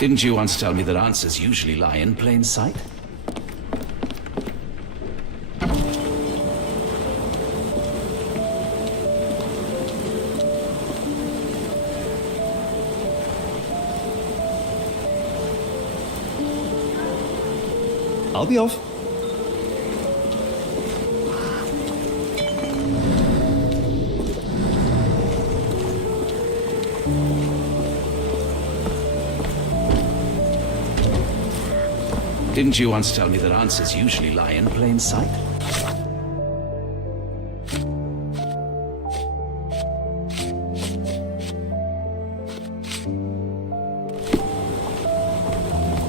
Didn't you once tell me that answers usually lie in plain sight? I'll be off. Didn't you once tell me that answers usually lie in plain sight?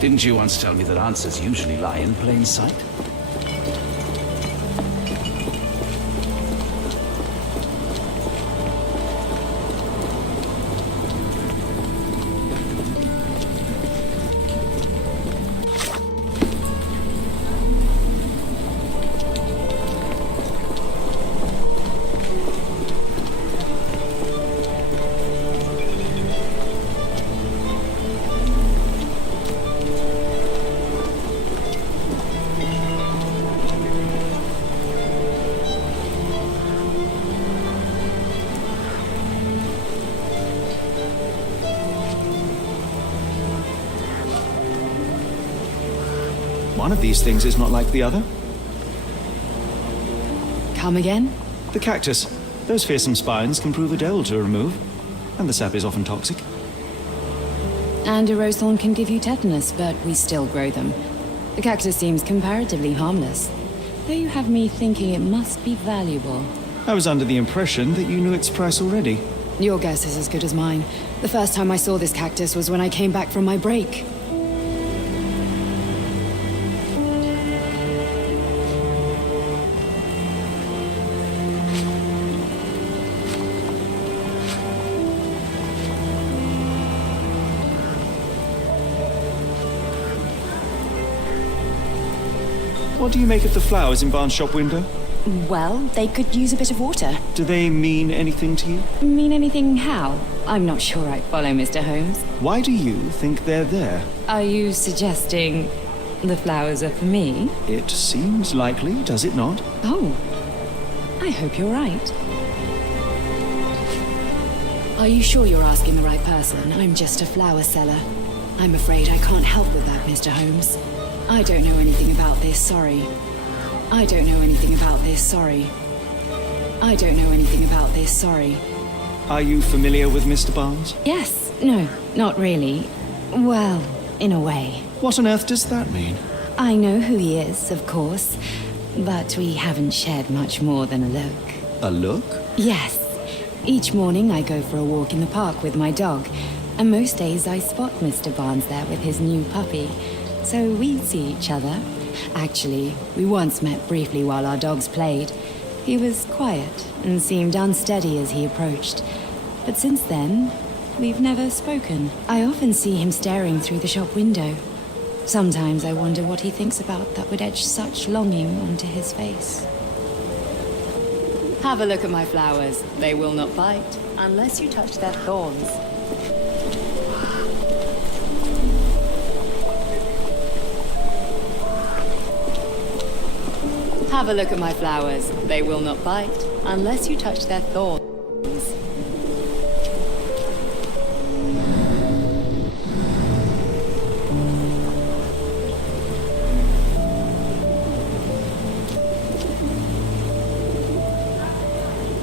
Didn't you once tell me that answers usually lie in plain sight? One of these things is not like the other. Come again? The cactus. Those fearsome spines can prove a devil to remove, and the sap is often toxic. And a rose thorn can give you tetanus, but we still grow them. The cactus seems comparatively harmless, though you have me thinking it must be valuable. I was under the impression that you knew its price already. Your guess is as good as mine. The first time I saw this cactus was when I came back from my break. What do you make of the flowers in Barnes' shop window? Well, they could use a bit of water. Do they mean anything to you? Mean anything how? I'm not sure I follow, Mr. Holmes. Why do you think they're there? Are you suggesting the flowers are for me? It seems likely, does it not? Oh, I hope you're right. Are you sure you're asking the right person? I'm just a flower seller. I'm afraid I can't help with that, Mr. Holmes. I don't know anything about this, sorry. I don't know anything about this, sorry. I don't know anything about this, sorry. Are you familiar with Mr. Barnes? Yes, no, not really. Well, in a way. What on earth does that mean? I know who he is, of course, but we haven't shared much more than a look. A look? Yes. Each morning I go for a walk in the park with my dog, and most days I spot Mr. Barnes there with his new puppy. So we see each other. Actually, we once met briefly while our dogs played. He was quiet and seemed unsteady as he approached. But since then, we've never spoken. I often see him staring through the shop window. Sometimes I wonder what he thinks about that would etch such longing onto his face. Have a look at my flowers. They will not bite unless you touch their thorns. Have a look at my flowers. They will not bite unless you touch their thorns.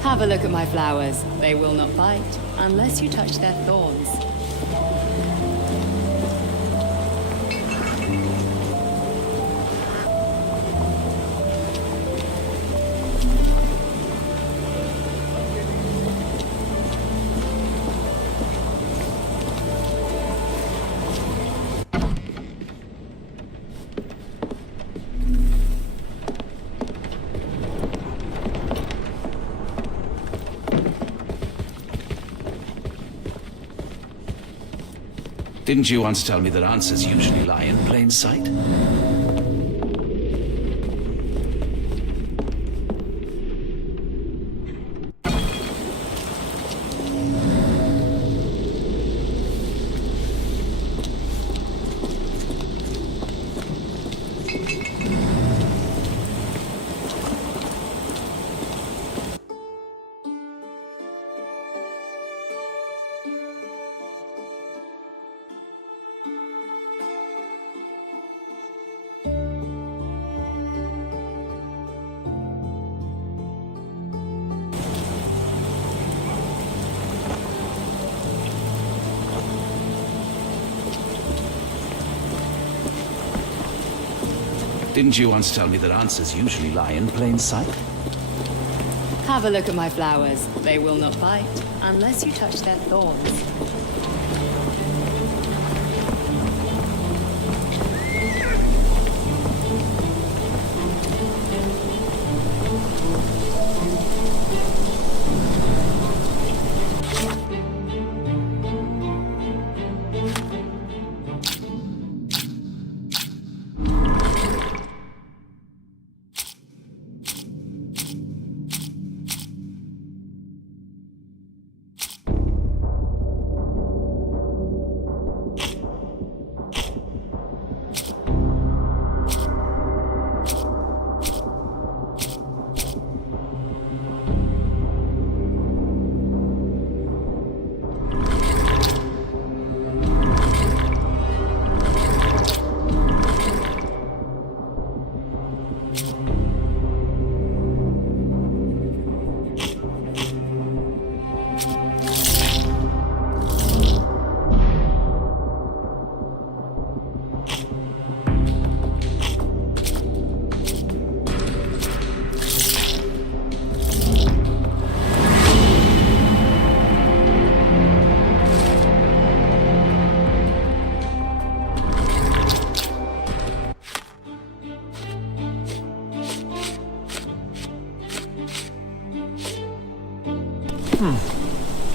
Have a look at my flowers. They will not bite unless you touch their thorns. Didn't you once tell me that answers usually lie in plain sight? Didn't you once tell me that answers usually lie in plain sight? Have a look at my flowers. They will not bite unless you touch their thorns.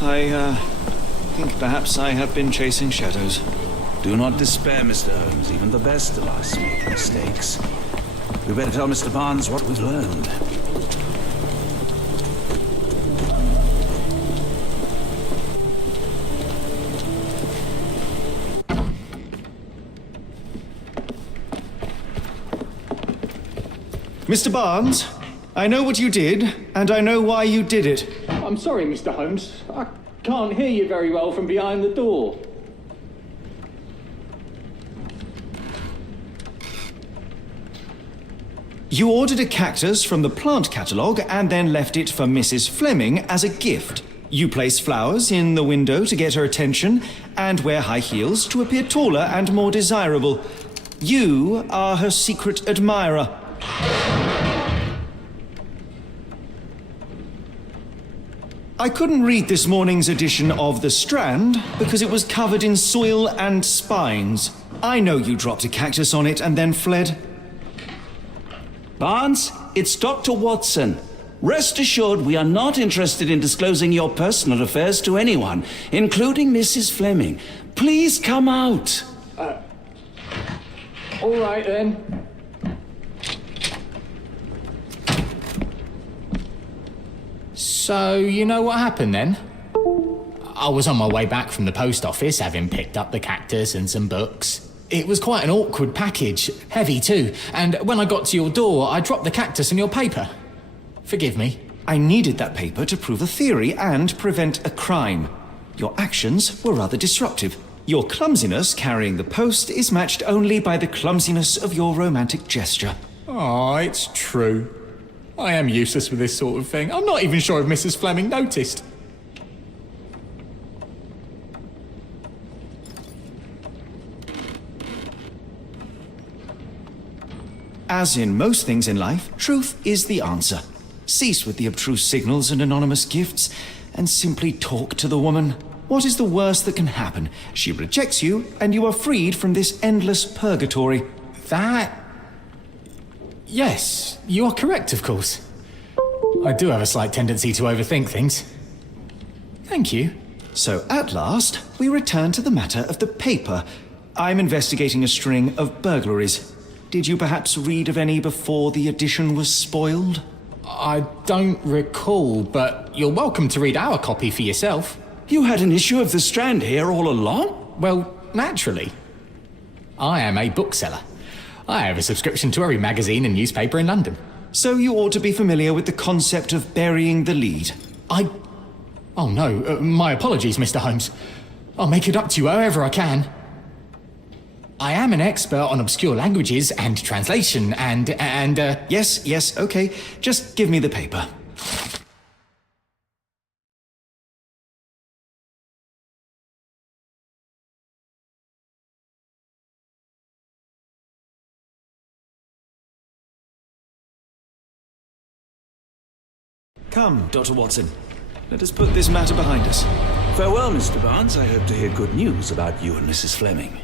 I think perhaps I have been chasing shadows. Do not despair, Mr. Holmes. Even the best of us make mistakes. We better tell Mr. Barnes what we've learned. Mr. Barnes, I know what you did, and I know why you did it. I'm sorry, Mr. Holmes. I can't hear you very well from behind the door. You ordered a cactus from the plant catalogue and then left it for Mrs. Fleming as a gift. You place flowers in the window to get her attention and wear high heels to appear taller and more desirable. You are her secret admirer. I couldn't read this morning's edition of The Strand because it was covered in soil and spines. I know you dropped a cactus on it and then fled. Barnes, it's Dr. Watson. Rest assured we are not interested in disclosing your personal affairs to anyone, including Mrs. Fleming. Please come out. All right, then. So, you know what happened then? I was on my way back from the post office, having picked up the cactus and some books. It was quite an awkward package, heavy too, and when I got to your door, I dropped the cactus in your paper. Forgive me. I needed that paper to prove a theory and prevent a crime. Your actions were rather disruptive. Your clumsiness carrying the post is matched only by the clumsiness of your romantic gesture. Oh, it's true. I am useless with this sort of thing. I'm not even sure if Mrs. Fleming noticed. As in most things in life, truth is the answer. Cease with the abstruse signals and anonymous gifts, and simply talk to the woman. What is the worst that can happen? She rejects you, and you are freed from this endless purgatory. Yes, you are correct, of course. I do have a slight tendency to overthink things. Thank you. So at last, we return to the matter of the paper. I'm investigating a string of burglaries. Did you perhaps read of any before the edition was spoiled? I don't recall, but you're welcome to read our copy for yourself. You had an issue of The Strand here all along? Well, naturally. I am a bookseller. I have a subscription to every magazine and newspaper in London. So you ought to be familiar with the concept of burying the lead. Oh no, my apologies, Mr. Holmes. I'll make it up to you however I can. I am an expert on obscure languages and translation and. Yes, okay. Just give me the paper. Come, Dr. Watson. Let us put this matter behind us. Farewell, Mr. Barnes. I hope to hear good news about you and Mrs. Fleming.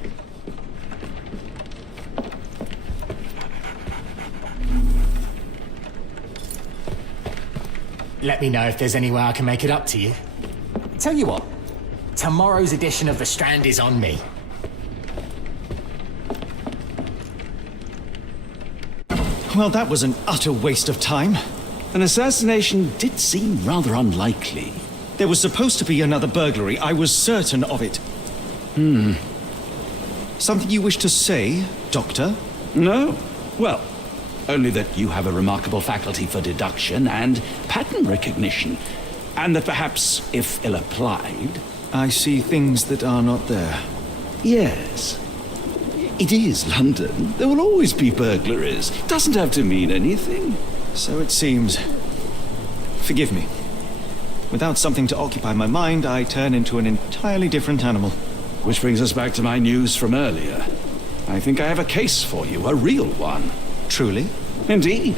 Let me know if there's any way I can make it up to you. Tell you what, tomorrow's edition of The Strand is on me. Well, that was an utter waste of time. An assassination did seem rather unlikely. There was supposed to be another burglary. I was certain of it. Something you wish to say, Doctor? No? Well, only that you have a remarkable faculty for deduction and pattern recognition, and that perhaps, if ill applied... I see things that are not there. Yes. It is London. There will always be burglaries. Doesn't have to mean anything. So it seems. Forgive me. Without something to occupy my mind, I turn into an entirely different animal. Which brings us back to my news from earlier. I think I have a case for you, a real one. Truly? Indeed.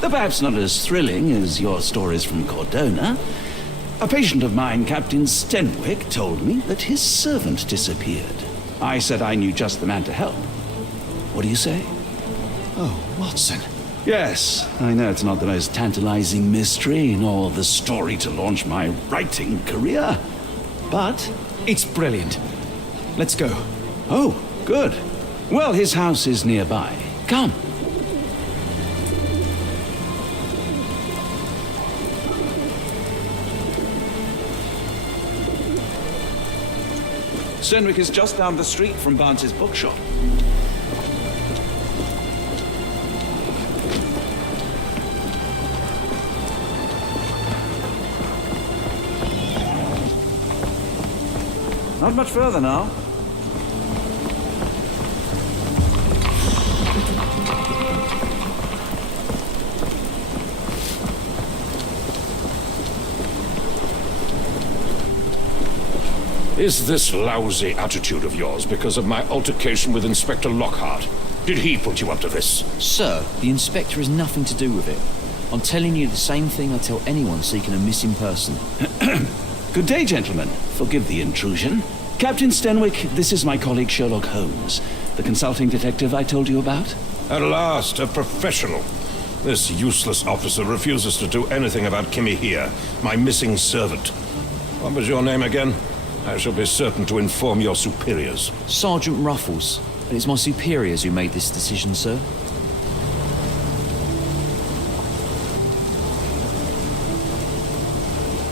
Though perhaps not as thrilling as your stories from Cordona. A patient of mine, Captain Stenwick, told me that his servant disappeared. I said I knew just the man to help. What do you say? Oh, Watson. Yes, I know it's not the most tantalizing mystery, nor the story to launch my writing career. But... It's brilliant. Let's go. Oh, good. Well, his house is nearby. Come. Stenwick is just down the street from Barnes's bookshop. Not much further now. Is this lousy attitude of yours because of my altercation with Inspector Lockhart? Did he put you up to this? Sir, the inspector has nothing to do with it. I'm telling you the same thing I tell anyone seeking a missing person. Good day, gentlemen. Forgive the intrusion. Captain Stenwick, this is my colleague Sherlock Holmes, the consulting detective I told you about. At last, a professional. This useless officer refuses to do anything about Kimmy here, my missing servant. What was your name again? I shall be certain to inform your superiors. Sergeant Ruffles, and it's my superiors who made this decision, sir.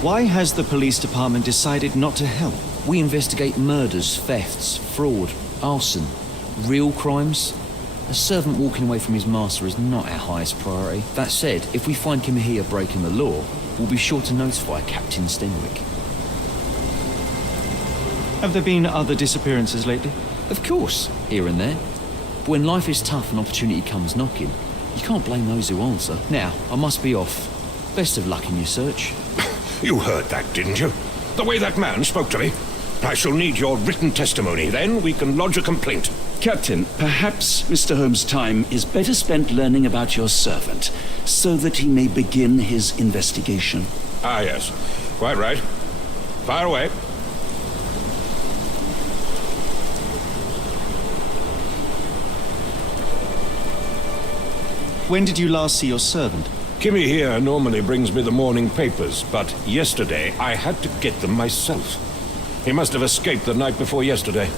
Why has the police department decided not to help? We investigate murders, thefts, fraud, arson, real crimes. A servant walking away from his master is not our highest priority. That said, if we find him here breaking the law, we'll be sure to notify Captain Stenwick. Have there been other disappearances lately? Of course, here and there. But when life is tough and opportunity comes knocking, you can't blame those who answer. Now, I must be off. Best of luck in your search. You heard that, didn't you? The way that man spoke to me. I shall need your written testimony. Then we can lodge a complaint. Captain, perhaps Mr. Holmes' time is better spent learning about your servant, so that he may begin his investigation. Ah, yes. Quite right. Fire away. When did you last see your servant? Kimmy here normally brings me the morning papers, but yesterday I had to get them myself. He must have escaped the night before yesterday.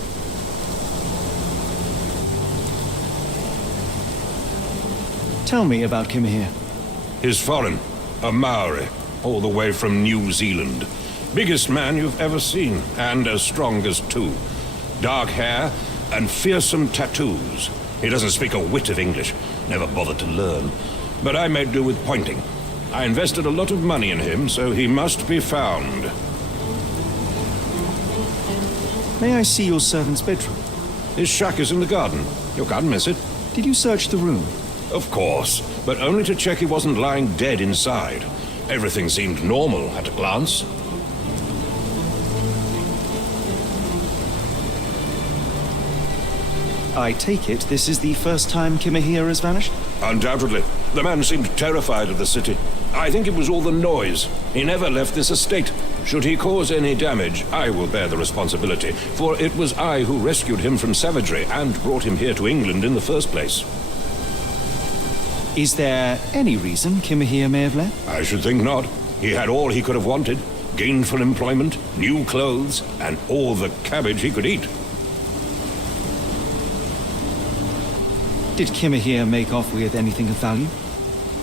Tell me about Kim here. He's foreign, a Maori, all the way from New Zealand. Biggest man you've ever seen, and as strong as two. Dark hair and fearsome tattoos. He doesn't speak a whit of English, never bothered to learn. But I made do with pointing. I invested a lot of money in him, so he must be found. May I see your servant's bedroom? His shack is in the garden. You can't miss it. Did you search the room? Of course, but only to check he wasn't lying dead inside. Everything seemed normal at a glance. I take it this is the first time Kimahir has vanished? Undoubtedly. The man seemed terrified of the city. I think it was all the noise. He never left this estate. Should he cause any damage, I will bear the responsibility, for it was I who rescued him from savagery and brought him here to England in the first place. Is there any reason Kimahir may have left? I should think not. He had all he could have wanted. Gainful employment, new clothes, and all the cabbage he could eat. Did Kimahir make off with anything of value?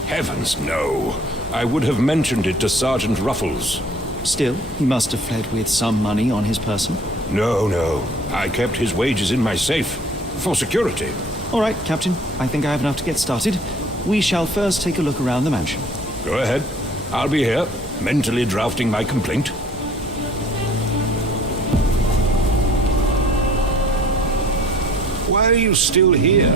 Heavens, no. I would have mentioned it to Sergeant Ruffles. Still, he must have fled with some money on his person. No. I kept his wages in my safe. For security. All right, Captain. I think I have enough to get started. We shall first take a look around the mansion. Go ahead. I'll be here, mentally drafting my complaint. Why are you still here?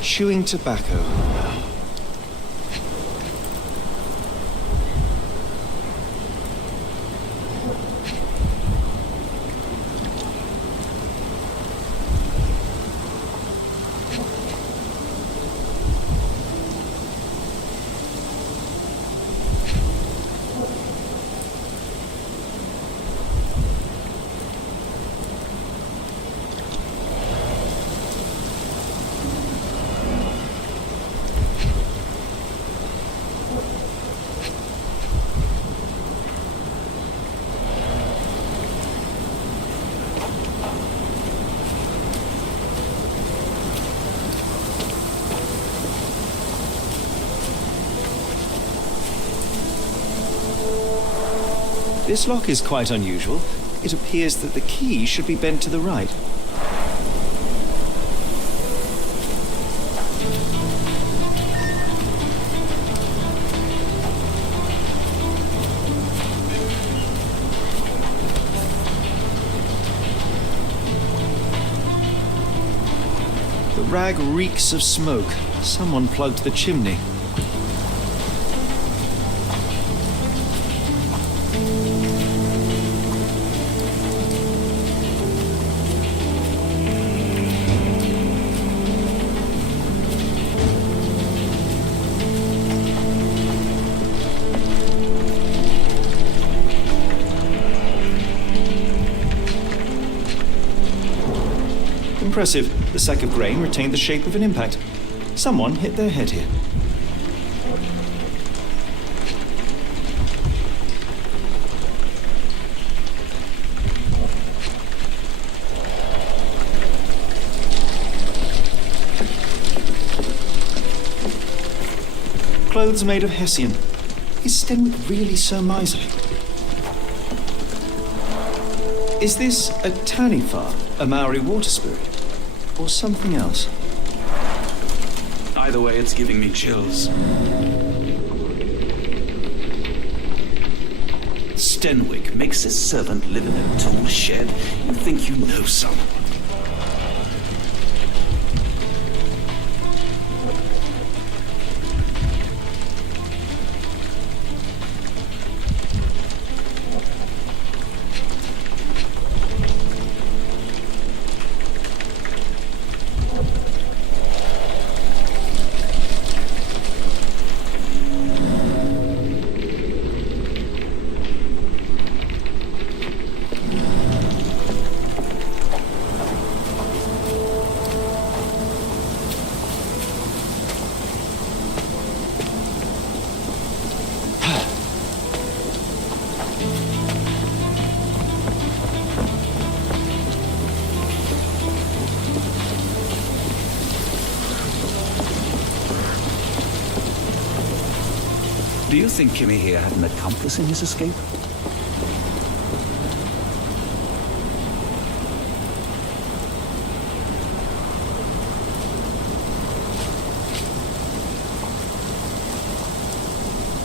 Chewing tobacco. This lock is quite unusual. It appears that the key should be bent to the right. The rag reeks of smoke. Someone plugged the chimney. Impressive. The sack of grain retained the shape of an impact. Someone hit their head here. Clothes made of Hessian. Is Stenwick really so miserly? Is this a Tanifar, a Maori water spirit? Or something else? Either way, it's giving me chills. Stenwick makes his servant live in a tool shed. You think you know someone. Do you think Kimmy here had an accomplice in his escape?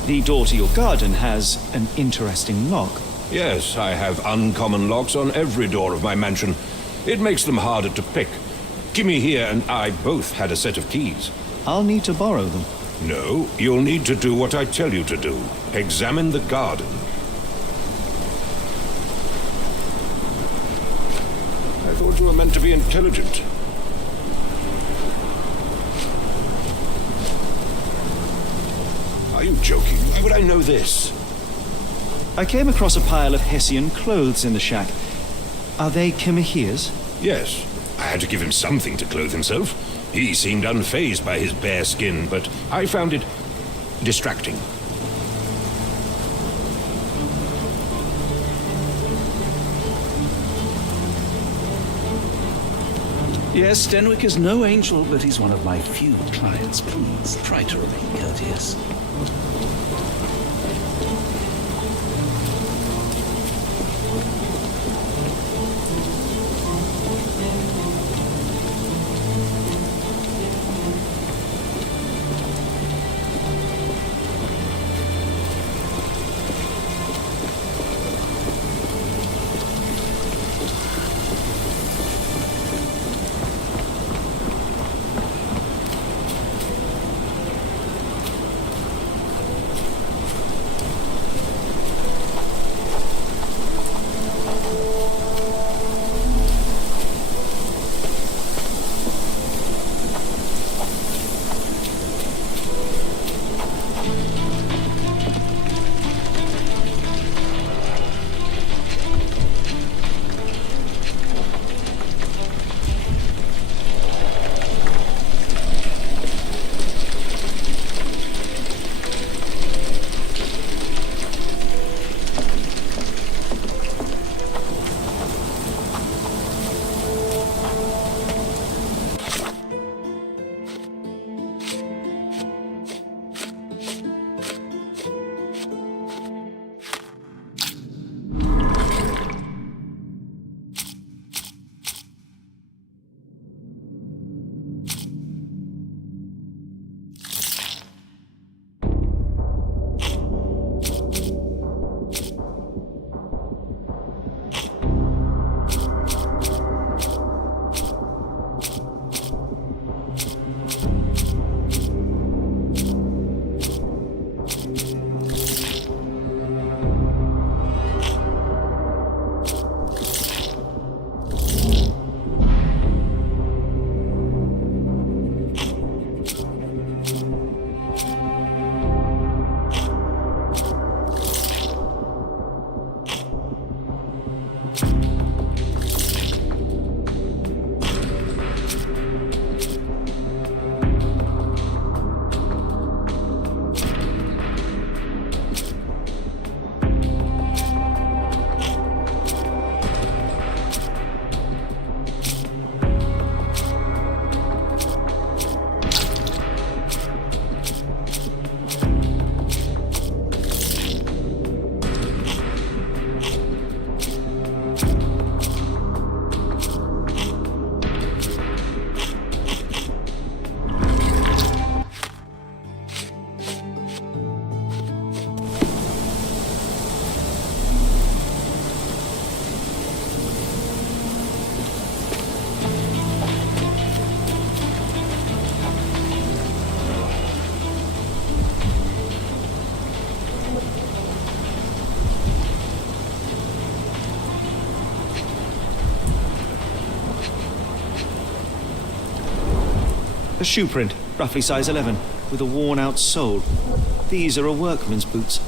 The door to your garden has an interesting lock. Yes, I have uncommon locks on every door of my mansion. It makes them harder to pick. Kimmy here and I both had a set of keys. I'll need to borrow them. No, you'll need to do what I tell you to do. Examine the garden. I thought you were meant to be intelligent. Are you joking? Why would I know this? I came across a pile of Hessian clothes in the shack. Are they Kimahir's? Yes. I had to give him something to clothe himself. He seemed unfazed by his bare skin, but I found it distracting. Yes, Stenwick is no angel, but he's one of my few clients. Please try to remain courteous. A shoe print, roughly size 11, with a worn-out sole. These are a workman's boots.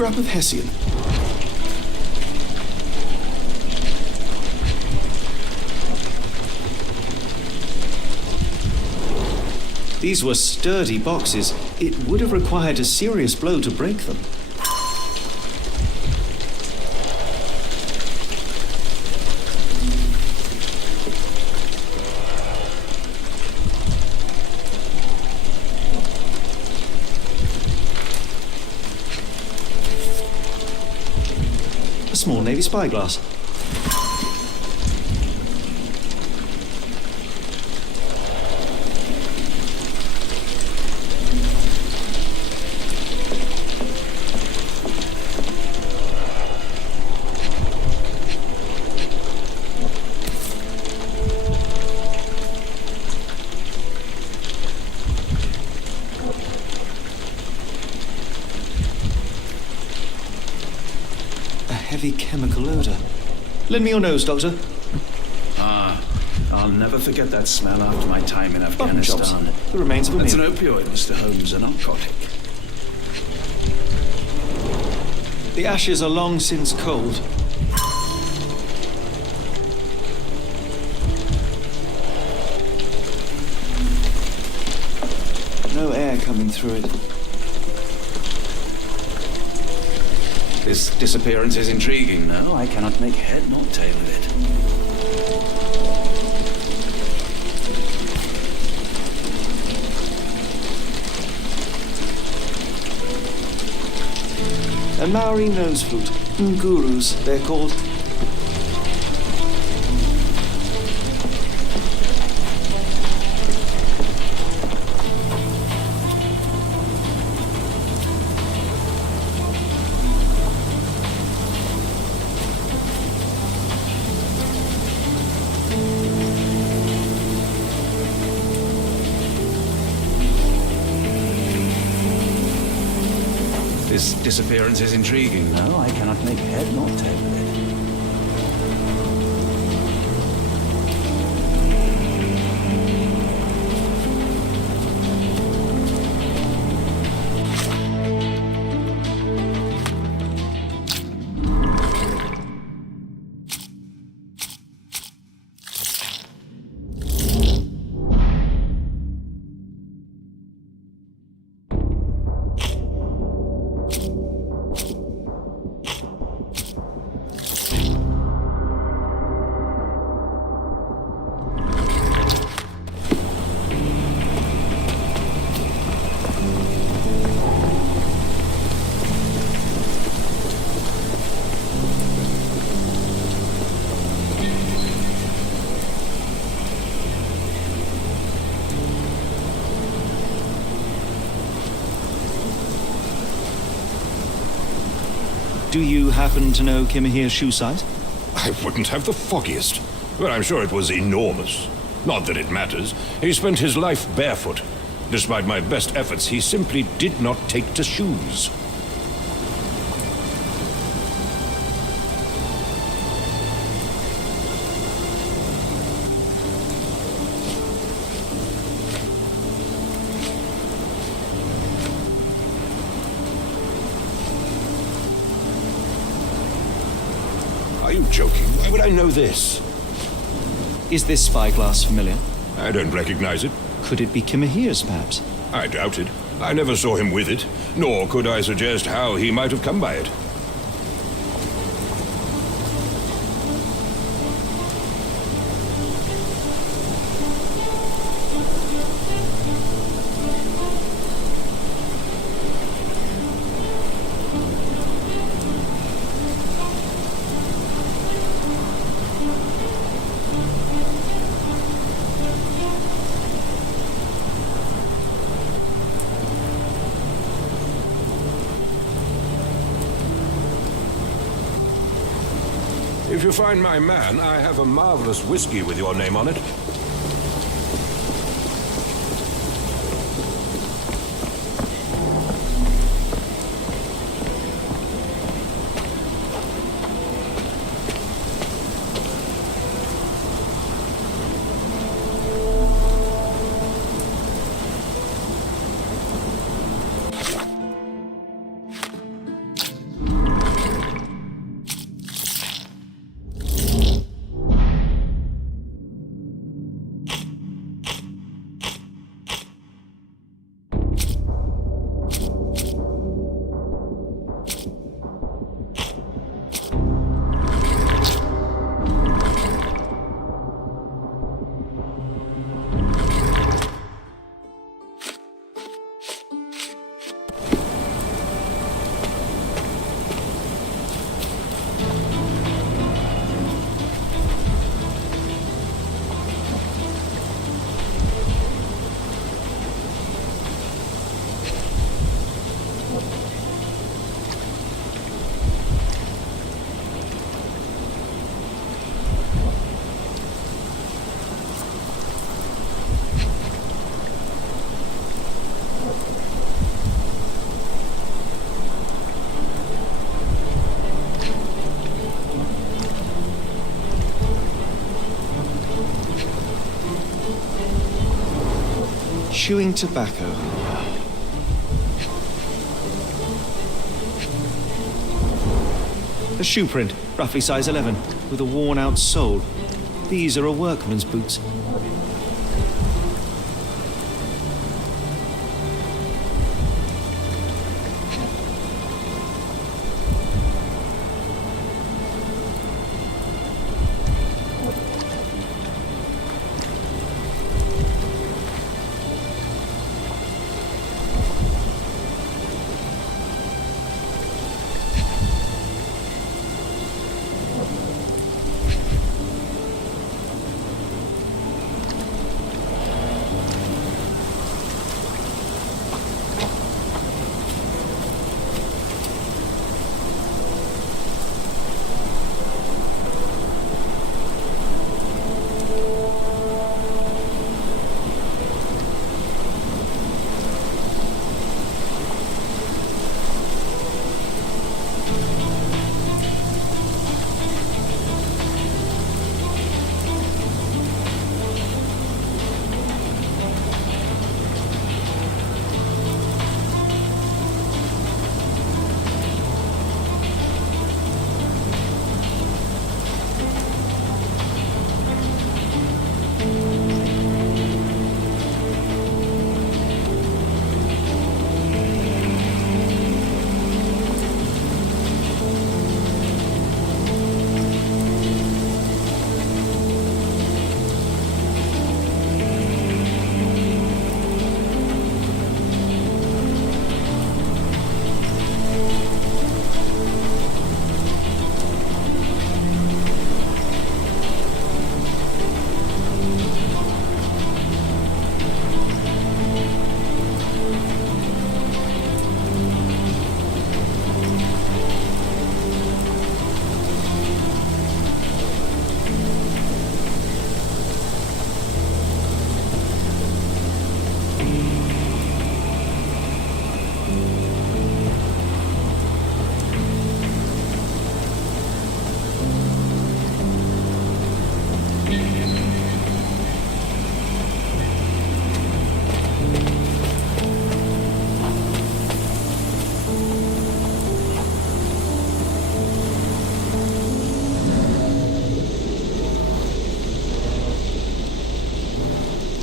scrap of Hessian. These were sturdy boxes. It would have required a serious blow to break them. A small Navy spyglass. Heavy chemical odor. Lend me your nose, Doctor. I'll never forget that smell after my time in Button chops. Afghanistan. The remains of a That's an meal. opioid, Mr. Holmes, a narcotic. The ashes are long since cold. No air coming through it. This disappearance is intriguing, no? I cannot make head nor tail of it. A Maori nose flute. Ngurus, they're called. This disappearance is intriguing, no? I cannot make head nor tail of it. Do you happen to know Kimahir's shoe size? I wouldn't have the foggiest. But I'm sure it was enormous. Not that it matters. He spent his life barefoot. Despite my best efforts, he simply did not take to shoes. Are you joking? Why would I know this? Is this spyglass familiar? I don't recognize it. Could it be Kimahir's, perhaps? I doubt it. I never saw him with it, nor could I suggest how he might have come by it. If you find my man, I have a marvelous whiskey with your name on it. Chewing tobacco. A shoe print, roughly size 11, with a worn-out sole. These are a workman's boots.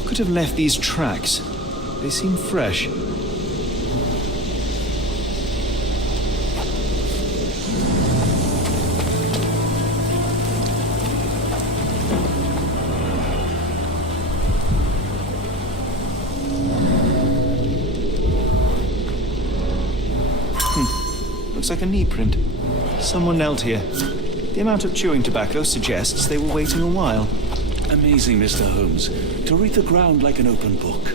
Could have left these tracks. They seem fresh. Looks like a knee print. Someone knelt here. The amount of chewing tobacco suggests they were waiting a while. Amazing, Mr. Holmes. To read the ground like an open book.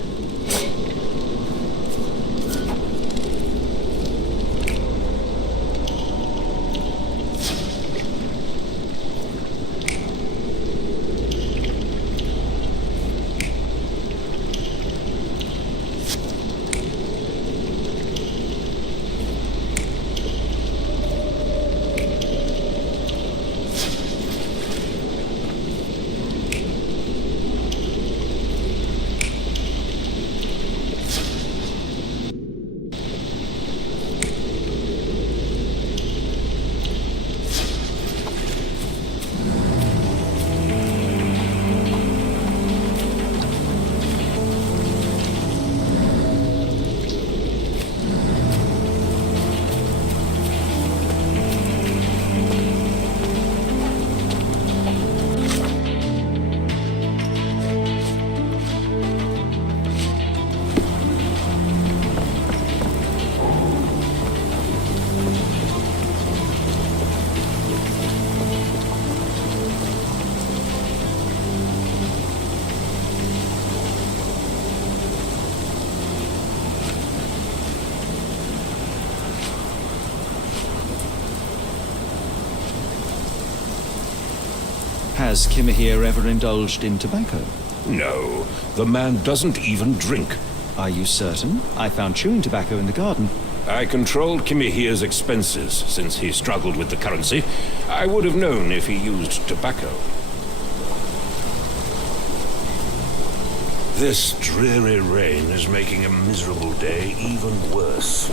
Has Kimahir ever indulged in tobacco? No, the man doesn't even drink. Are you certain? I found chewing tobacco in the garden. I controlled Kimahir's expenses since he struggled with the currency. I would have known if he used tobacco. This dreary rain is making a miserable day even worse.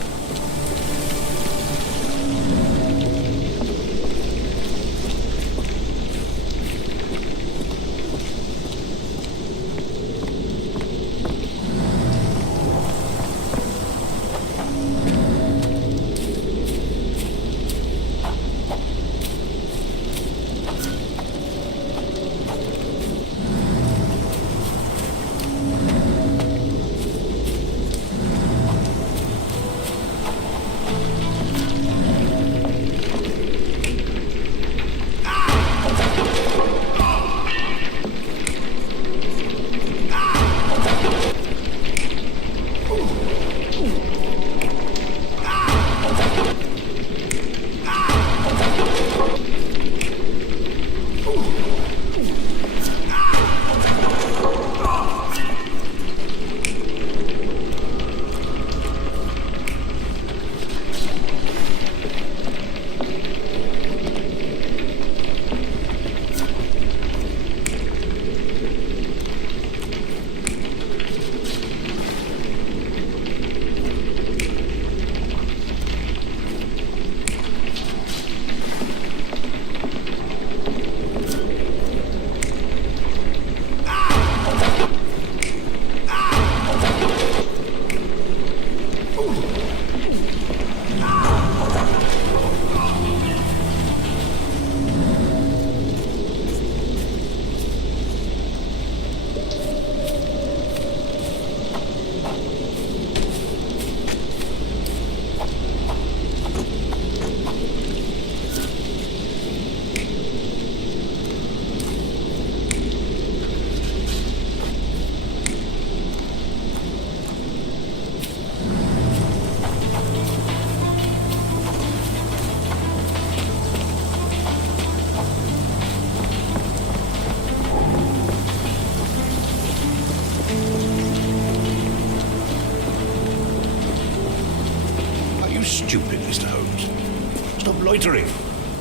Stupid, Mr. Holmes. Stop loitering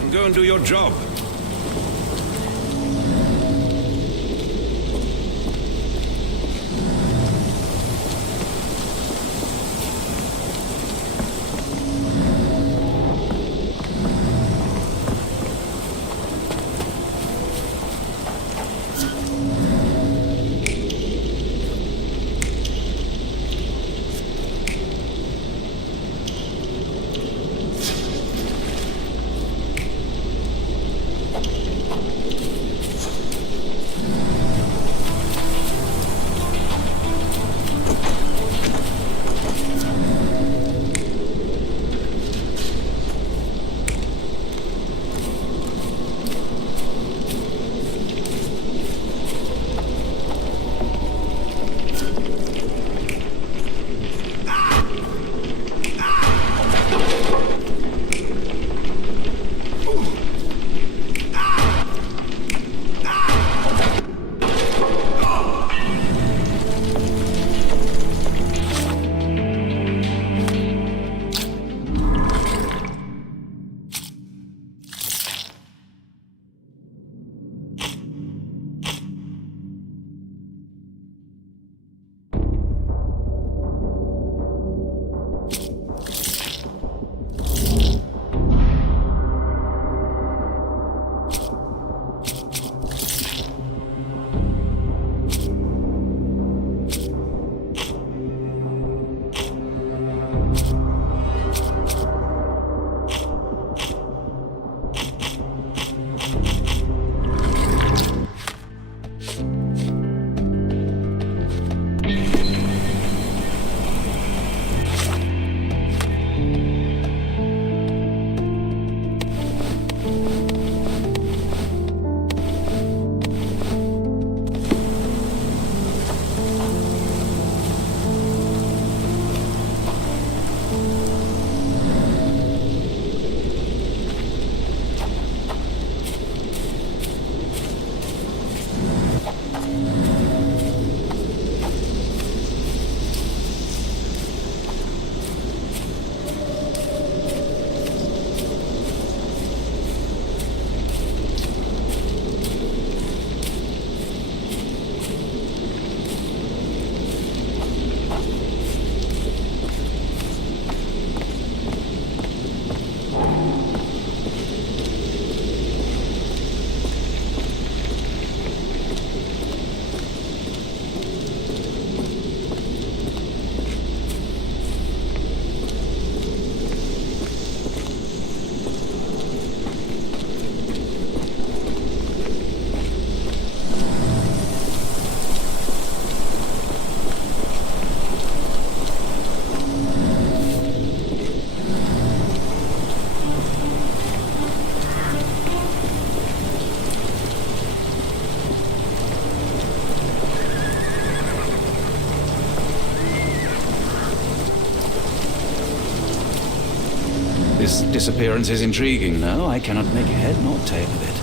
and go and do your job. This disappearance is intriguing, though. I cannot make head nor tail of it.